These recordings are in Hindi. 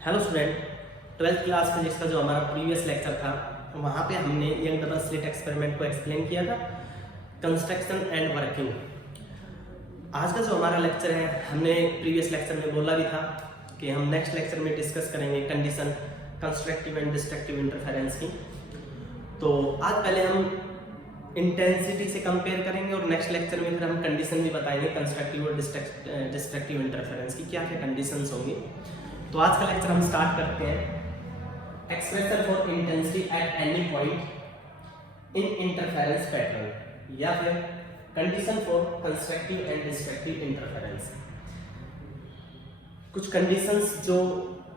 Hello student, 12th class physics का जो हमारा प्रीवियस लेक्चर था वहाँ पे हमने यंग डबल स्लिट एक्सपेरिमेंट को एक्सप्लेन किया था, कंस्ट्रक्शन एंड वर्किंग। आज का जो हमारा लेक्चर है, हमने प्रीवियस लेक्चर में बोला भी था कि हम नेक्स्ट लेक्चर में डिस्कस करेंगे condition constructive and destructive interference की। तो आज पहले हम इंटेंसिटी से कंपेयर करेंगे और नेक्स्ट लेक्चर में फिर हम कंडीशन भी बताएंगे कंस्ट्रक्टिव और डिस्ट्रक्टिव इंटरफेरेंस की क्या क्या कंडीशंस होंगी। तो आज का लेक्चर हम स्टार्ट करते हैं। Expression for intensity at any point in interference pattern या फिर condition for constructive and destructive interference. कुछ कंडीशंस जो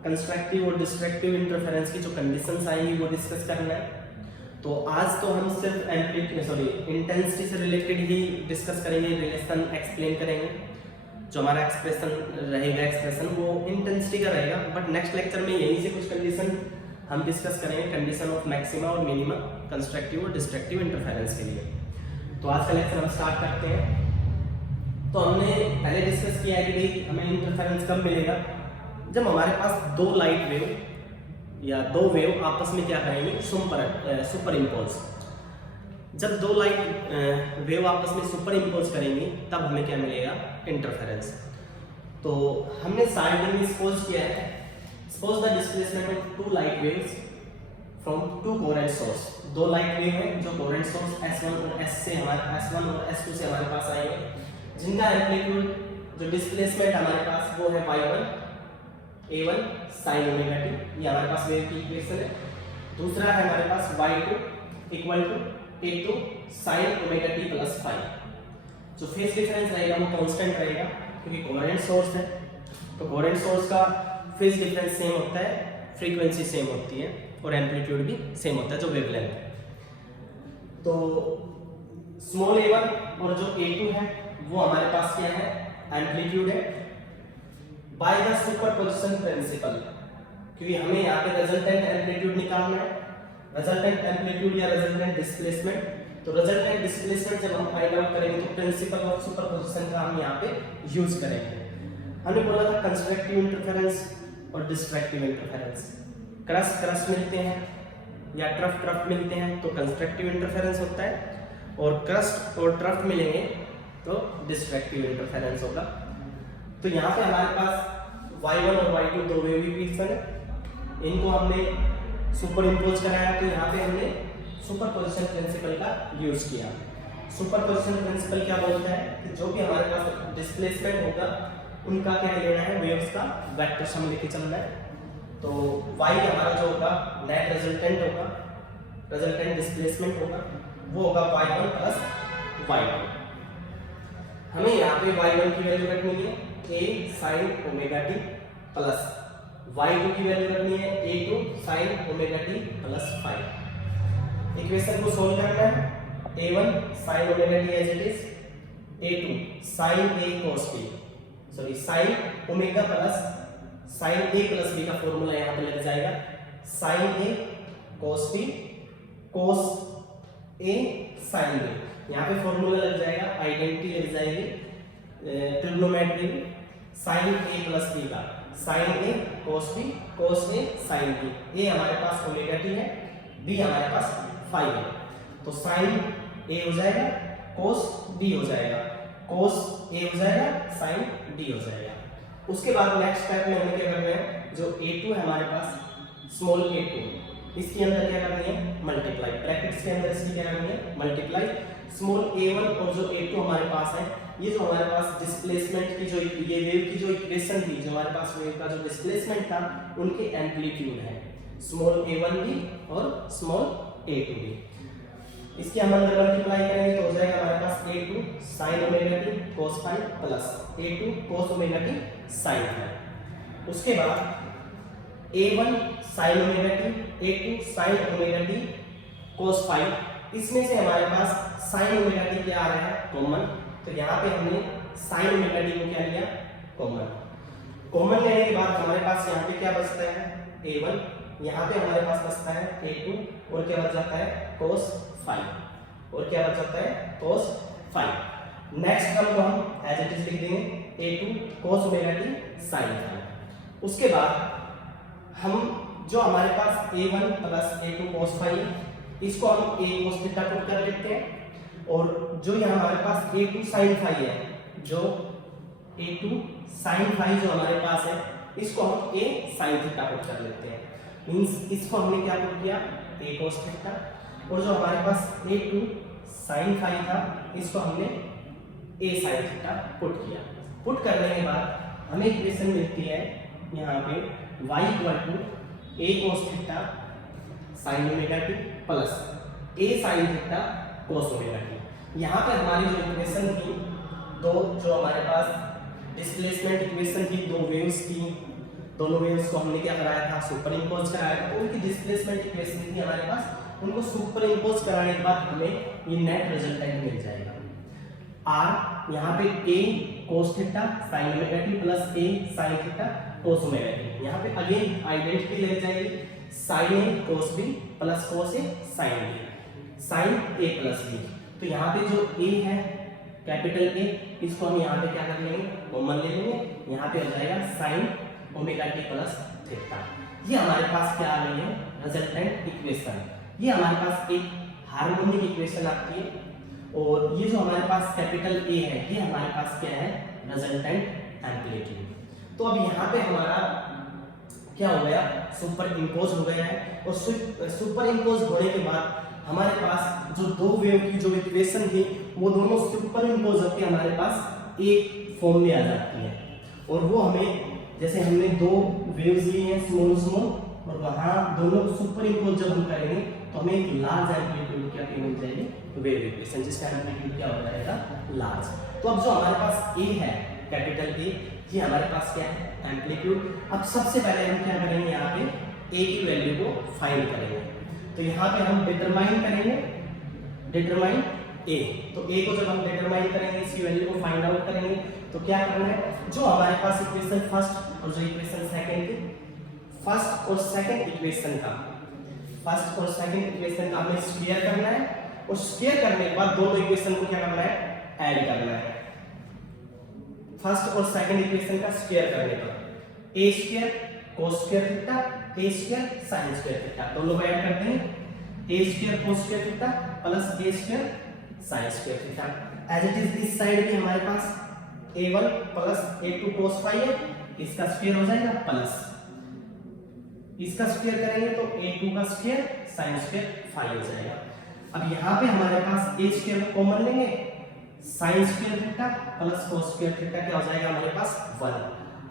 कंस्ट्रक्टिव और डिस्ट्रक्टिव इंटरफेरेंस की जो कंडीशंस आएंगी वो डिस्कस करना है। तो आज तो हम सिर्फ इंटेंसिटी से रिलेटेड ही डिस्कस करेंगे, रिलेशन एक्सप्लेन करेंगे। जो हमारा एक्सप्रेशन रहेगा एक्सप्रेशन वो इंटेंसिटी का रहेगा, बट नेक्स्ट लेक्चर में यहीं से कुछ कंडीशन हम डिस्कस करेंगे, कंडीशन ऑफ मैक्सिमा और मिनिमा कंस्ट्रक्टिव और डिस्ट्रक्टिव इंटरफेरेंस के लिए। तो आज का लेक्चर हम स्टार्ट करते हैं। तो हमने पहले डिस्कस किया है कि भाई हमें इंटरफेरेंस कब मिलेगा, जब हमारे पास दो लाइट वेव या दो वेव आपस में क्या करेंगे, सुपर इम्पोज। जब दो लाइट वेव आपस में सुपर इम्पोज करेंगी तब हमें क्या मिलेगा, इंटरफेरेंस। तो हमने साइड में सपोज किया है, suppose the displacement of two light waves from two coherent source. दो लाइट वेव है जो कोहेरेंट सोर्स S1 और S1 और S2 से हमारे पास आएंगे, जिनका एम्पलीट्यूड जो डिस्प्लेसमेंट हमारे पास वो है y1 a1 sin omega t, ये हमारे पास वेव की इक्वेशन है। दूसरा है हमारे पास y2 equal to a2 sin omega t plus 5। जो फेज डिफरेंस रहेगा वो कांस्टेंट रहेगा क्योंकि कोहेरेंट सोर्स है। तो कोहेरेंट सोर्स का फेज डिफरेंस सेम होता है, फ्रीक्वेंसी सेम होती है और एम्पलीट्यूड भी सेम होता है जो वेवलेंथ है। तो स्मॉल a1 और जो a2 है वो हमारे पास क्या है, एम्पलीट्यूड है बाय द सुपरपोजिशन प्रिंसिपल, क्योंकि हमें यहाँ पे रिजल्टेंट एम्पलीट्यूड निकालना है, रिजल्टेंट एम्पलीट्यूड या रिजल्टेंट डिस्प्लेसमेंट। तो रिजल्टेंट डिस्प्लेसमेंट जब हम फाइंड आउट करेंगे तो प्रिंसिपल ऑफ सुपरपोजिशन का हम यहाँ पे यूज करेंगे। हमने बोला था कंस्ट्रक्टिव इंटरफेरेंस और डिस्ट्रक्टिव इंटरफेरेंस। क्रस्ट मिलते हैं या ट्रफ मिलते हैं तो कंस्ट्रक्टिव इंटरफेरेंस होता है, और क्रस्ट और ट्रफ मिलेंगे तो डिस्ट्रक्टिव इंटरफेरेंस होगा। तो यहाँ पे हमारे पास y1 और y2 दो वेव इक्वेशन है, इनको हमने सुपर इम्पोज कराया। तो यहाँ पे हमने सुपरपोजिशन प्रिंसिपल का यूज किया। सुपरपोजिशन प्रिंसिपल क्या बोलता है कि जो भी हमारे पास डिस्प्लेसमेंट होगा उनका क्या लेना है, वेव्स का वेक्टर सम लेके चलना है। तो y हमारा जो होगा नेट रिजल्टेंट होगा, रिजल्टेंट डिस्प्लेसमेंट होगा, वो होगा y1 प्लस y2। हमें यहाँ पे y1 की वैल्यू रखनी है a sin omega t plus y2 की वैल्यू रखनी है a2 sin omega t plus 5। Equation को सोल्व करना है, a1 sin omega t as it is, a2 sin a cos b, sorry sin omega plus sin a plus b का फॉर्मूला यहाँ पे लग जाएगा, sin a cos b cos a sin b। यहाँ पे फॉर्मूला लग जाएगा, आइडेंटिटी लग जाएगी trigonometry sin a plus b का, sin a cos b cos a sin b। a हमारे पास ओमेगा t है, b हमारे पास 5 है। तो sin a हो जाएगा, cos b हो जाएगा, cos a हो जाएगा, sin b हो जाएगा। उसके बाद नेक्स्ट स्टेप में हमें क्या करना है, जो a2 है हमारे पास स्मॉल a2, इसके अंदर क्या करनी है, मल्टीप्लाई, ब्रैकेट्स के अंदर इसकी क्या करनी है, मल्टीप्लाई स्मॉल a1 और जो a2 हमारे पास है, ये जो हमारे पास डिस्प्लेसमेंट की जो ये वेव की जो इक्वेशन थी, जो हमारे पास वेव का जो डिस्प्लेसमेंट था उनके एम्पलीट्यूड है, स्मॉल a1 भी और स्मॉल a2 भी। इसके हम अंदर मल्टीप्लाई करेंगे तो हो जाएगा हमारे पास a2 sin omega t cos phi plus a2 cos omega t sin phi। उसके बाद a1 sin omega t, a2 sin omega t cos phi, इसमें से हमारे पास sin ओमेगा t क्या आ रहा है, कॉमन। तो यहाँ पे हमने sin ओमेगा t को क्या लिया, कॉमन लेने के बाद हमारे पास यहाँ पे क्या बचता है, a1, यहाँ पे हमारे पास बचता है a2 और क्या बच जाता है, cos phi, और क्या बच जाता है, cos phi। नेक्स्ट टर्म को हम एज इट इज लिख देंगे a2 cos omega t sin phi। उसके बाद हम जो हमारे पास a1 plus a2 cos phi है, इसको हम a cos थीटा पुट कर लेते हैं, और जो यहाँ हमारे पास a2 sin फाई है, जो a2 sin फाई जो हमारे पास है, इसको हम a sin थीटा पुट कर लेते हैं। मींस इसको हमने क्या पुट किया, a cos थीटा, और जो हमारे पास a2 sin फाई था, इसको हमने a sin थीटा पुट किया। पुट करने के बाद हमें इक्वेशन मिलती है यहाँ पे y equal to a cos theta sin omega t plus a sin theta cos omega t। यहाँ पे हमारी जो इक्वेशन थी, दो जो हमारे पास डिस्प्लेसमेंट इक्वेशन थी, दो वेव्स की, दोनों वेव्स को हमने क्या कराया था, सुपर इम्पोज कराया था। उनकी डिस्प्लेसमेंट इक्वेशन थी हमारे पास, उनको सुपर इम्पोज कराने के बाद हमें ये नेट रिजल्टेंट मिल जाएगा। r यहाँ पे a cos theta sin omega t plus a sin theta cos omega t। यहाँ पे अगेन आइडेंटिटी ले जाएगी, sin a cos b plus cos a sin b, sin a plus b। तो यहाँ पे जो a है कैपिटल A, इसको हम यहाँ पे क्या कर लेंगे, कॉमन ले लेंगे, यहाँ पे हो जाएगा sin omega t plus theta. ये हमारे पास क्या आ गई है, रिजल्टेंट इक्वेशन। ये हमारे पास एक हार्मोनिक इक्वेशन आती है, और ये जो हमारे पास कैपिटल A है, ये हमारे पास क्या है, रिजल्टेंट एम्पलीट्यूड। तो अब यहाँ पे हमारा क्या हो गया, सुपर इम्पोज हो गया है, और सुपर इम्पोज होने के बाद हमारे पास जो दो वेव की जो इक्वेशन थी, वो दोनों सुपर इम्पोज होकर हमारे पास एक फॉर्म में आ जाती है। और वो हमें, जैसे हमने दो वेव्स ली हैं स्मॉल स्मॉल, और वहाँ दोनों सुपर इम्पोज जब हम करेंगे तो हमें एक लार्ज एम्पलीट्यूड क्या मिल जाएगी, वेव इक्वेशन, जिसका एम्पलीट्यूड क्या हो जाएगा, लार्ज। तो अब जो हमारे पास A है कैपिटल A, ये हमारे पास क्या है, एम्पलीट्यूड। अब सबसे पहले हम क्या करेंगे, यहाँ पे A की वैल्यू को फाइंड करेंगे। तो यहाँ पे हम डिटरमाइन करेंगे, डिटरमाइन A। तो A को जब हम डिटरमाइन करेंगे, इसकी वैल्यू को फाइंड आउट करेंगे, तो क्या करना है, जो हमारे पास इक्वेशन फर्स्ट और जो इक्वेशन सेकंड थी, फर्स्ट और सेकंड इक्वेशन का हमें स्क्वायर करना है, और स्क्वायर करने के बाद दोनों इक्वेशन को क्या करना है, ऐड करना है। फर्स्ट और सेकंड इक्वेशन का स्क्वायर करने पर a square cos square theta, a square sin square theta, दोनों को ऐड करते हैं, a square cos square theta plus a square sin square theta. As it is इस साइड भी हमारे पास a1 plus a2 cos phi है, इसका स्क्वायर हो जाएगा, प्लस इसका स्क्वायर करेंगे तो a2 का स्क्वायर sin स्क्वायर फाई हो जाएगा। अब यहाँ पे हमारे पास a स्क्वायर को कॉमन लेंगे, sin square theta plus cos square theta क्या हो जाएगा हमारे पास, 1।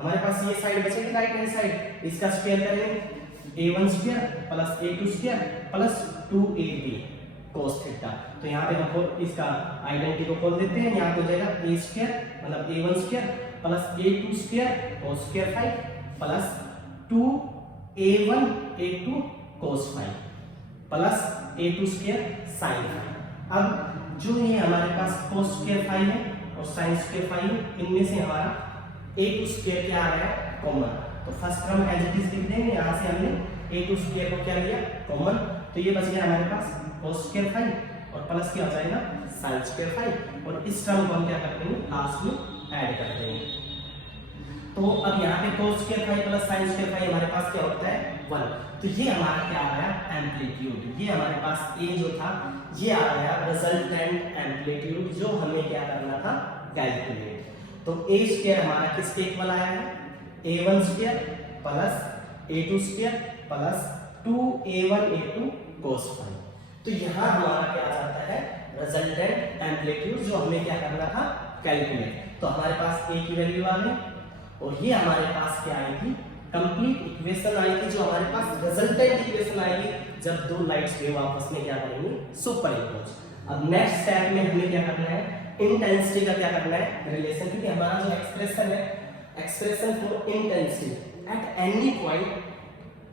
हमारे पास ये साइड बचेगी राइट हैंड साइड, इसका स्क्वायर करेंगे a1 square plus a2 square plus 2ab cos theta. तो यहाँ पे हम इसका आइडेंटिटी को खोल देते हैं, यहाँ पे हो जाएगा a स्क्वायर मतलब a1 square plus a2 square cos square phi plus 2a1 a2 cos phi plus a2 square sin phi. अब जो ये हमारे पास cos स्क्वायर फाई है और sin स्क्वायर फाई है, इनमें से हमारा a2 स्क्वायर क्या आ रहा है, कॉमन। तो first term as it is लिख देंगे, यहाँ से हमने a2 स्क्वायर को क्या लिया, कॉमन। तो ये बच गया हमारे पास cos स्क्वायर फाई और प्लस क्या हो जाएगा sin स्क्वायर फाई, और इस टर्म को हम क्या करते हैं, लास्ट में ऐड कर देंगे। तो अब यहाँ पे cos square phi plus sin square phi हमारे पास क्या होता है, 1। तो ये हमारा क्या आ गया, एम्पलीट्यूड। ये हमारे पास A जो था, ये आ गया रिजल्टेंट एम्पलीट्यूड, जो हमें क्या करना था, कैलकुलेट। तो A स्क्वायर हमारा किसके इक्वल आया है, a1 square plus a2 square plus 2a1 a2 cos phi. तो यहाँ हमारा क्या आ जाता है, रिजल्टेंट एम्पलीट्यूड, जो हमें क्या करना था, कैलकुलेट। तो हमारे पास A की वैल्यू आ गई, और ये हमारे पास क्या आई थी, कंप्लीट इक्वेशन आई थी, जो हमारे पास रिजल्टेंट इक्वेशन आएगी जब दो लाइट्स वेव आपस में क्या करेंगे, सुपर इम्पोज। अब नेक्स्ट स्टेप में हमें क्या करना है, इंटेंसिटी का क्या करना है, रिलेशन, क्योंकि हमारा जो एक्सप्रेशन है, expression for intensity at any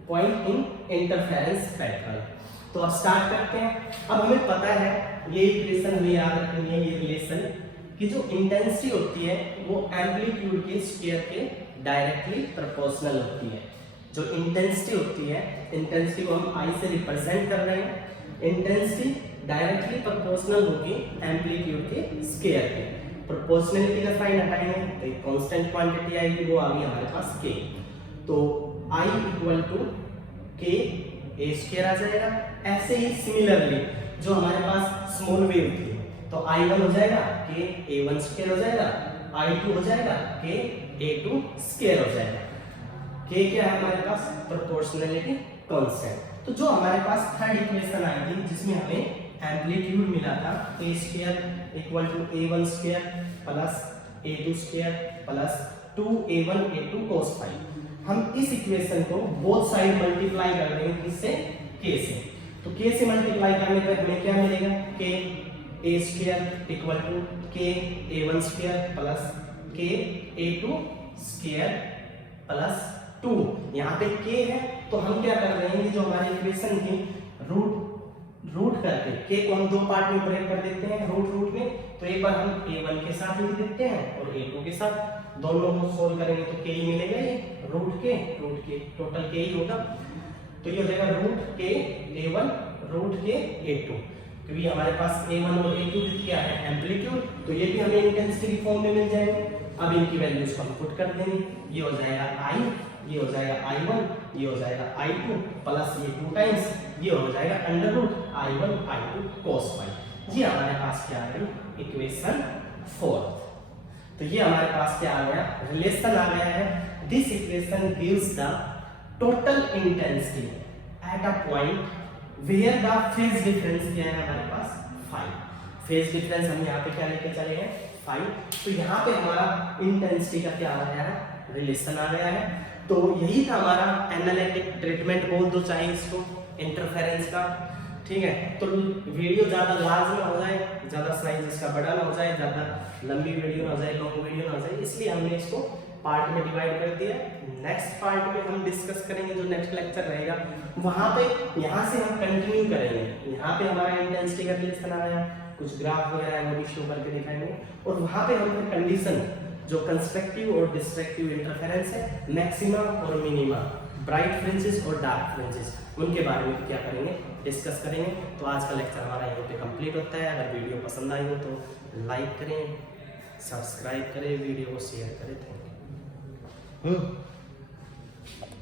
point in interference pattern. तो अब स्टार्ट करते हैं। अब हमें पता है, ये इक्वेशन हमें याद रखनी है, ये रिलेशन कि जो इंटेंसिटी होती है वो एम्पलीट्यूड के स्क्वायर के डायरेक्टली प्रोपोर्शनल होती है। जो इंटेंसिटी होती है, इंटेंसिटी को हम I से रिप्रेजेंट कर रहे हैं, इंटेंसिटी डायरेक्टली प्रोपोर्शनल होगी एम्पलीट्यूड के स्क्वायर के। प्रोपोर्शनलिटी का साइन हटाएंगे तो एक कांस्टेंट क्वांटिटी आएगी, वो आ गई हमारे पास K। तो I इक्वल टू के ए स्क्वायर आ जाएगा। ऐसे ही सिमिलरली जो हमारे पास स्मॉल वेव थी तो I1 हो जाएगा के A1 स्क्वायर हो जाएगा, I2 हो जाएगा के A2 स्क्वायर हो जाएगा। के क्या है हमारे पास? Proportionality constant. तो जो हमारे पास थर्ड इक्वेशन आई थी जिसमें हमें एम्पलीट्यूड मिला था a square equal to A1 square plus A2 square plus 2A1 A2 cos phi, हम इस इक्वेशन को बोथ साइड मल्टीप्लाई कर देंगे किससे? k से। तो k से मल्टीप्लाई करने पर हमें क्या मिलेगा? k a square equal to k A1 square plus k A2 square plus 2। यहाँ पे k है तो हम क्या कर रहे हैं कि जो हमारी इक्वेशन की रूट करके k को हम दो पार्ट में ब्रेक कर देते हैं रूट में। तो एक बार हम A1 के साथ लिख देते हैं और A2 के साथ, दोनों को सोल्व करेंगे तो k ही मिलेगा, ये रूट के टोटल k ही होगा। तो ये हो जाएगा रूट के A1 रूट के A2, क्योंकि हमारे पास A1 और A2 क्या है? एम्पलीट्यूड, तो ये भी हमें इंटेंसिटी फॉर्म में मिल जाएंगे। अब इनकी वैल्यूज को हम पुट कर देंगे, ये हो जाएगा I, ये हो जाएगा I1, ये हो जाएगा I2 प्लस ये 2 टाइम्स ये हो जाएगा under root I1 I2 cos phi. ये हमारे पास क्या आ गई? इक्वेशन 4। तो ये हमारे पास क्या आ गया? रिलेशन आ गया है। This equation gives the total intensity at a point where the phase difference क्या है हमारे पास? 5। फेज डिफरेंस हम यहाँ पे क्या लेके चले हैं? 5। तो यहाँ पे हमारा इंटेंसिटी का क्या आ गया है? रिलेशन आ गया है। तो यही था हमारा एनालिटिक ट्रीटमेंट, बोल दो चाहे इसको, इंटरफेरेंस का। ठीक है, तो वीडियो ज़्यादा लार्ज ना हो जाए, ज़्यादा साइज इसका बड़ा ना हो जाए, ज़्यादा लंबी वीडियो ना हो जाए, लॉन्ग वीडियो ना हो जाए, इसलिए हमने इसको पार्ट में डिवाइड कर दिया। नेक्स्ट पार्ट में हम डिस्कस करेंगे, जो नेक्स्ट लेक्चर रहेगा वहाँ पे यहाँ से हम कंटिन्यू करेंगे। यहाँ पे हमारा इंटेंसिटी का रिलेशन आया, कुछ ग्राफ वगैरह है वो भी शो करके दिखाएंगे, और वहाँ पे हम कंडीशन जो कंस्ट्रक्टिव और डिस्ट्रक्टिव इंटरफेरेंस है, मैक्सिमा और मिनिमा, ब्राइट फ्रिंजेस और डार्क फ्रिंजेस, उनके बारे में क्या करेंगे? डिस्कस करेंगे। तो आज का लेक्चर हमारा यहीं पे कंप्लीट होता है। अगर वीडियो पसंद आई हो तो लाइक करें, सब्सक्राइब करें, वीडियो को शेयर करें। Thank you.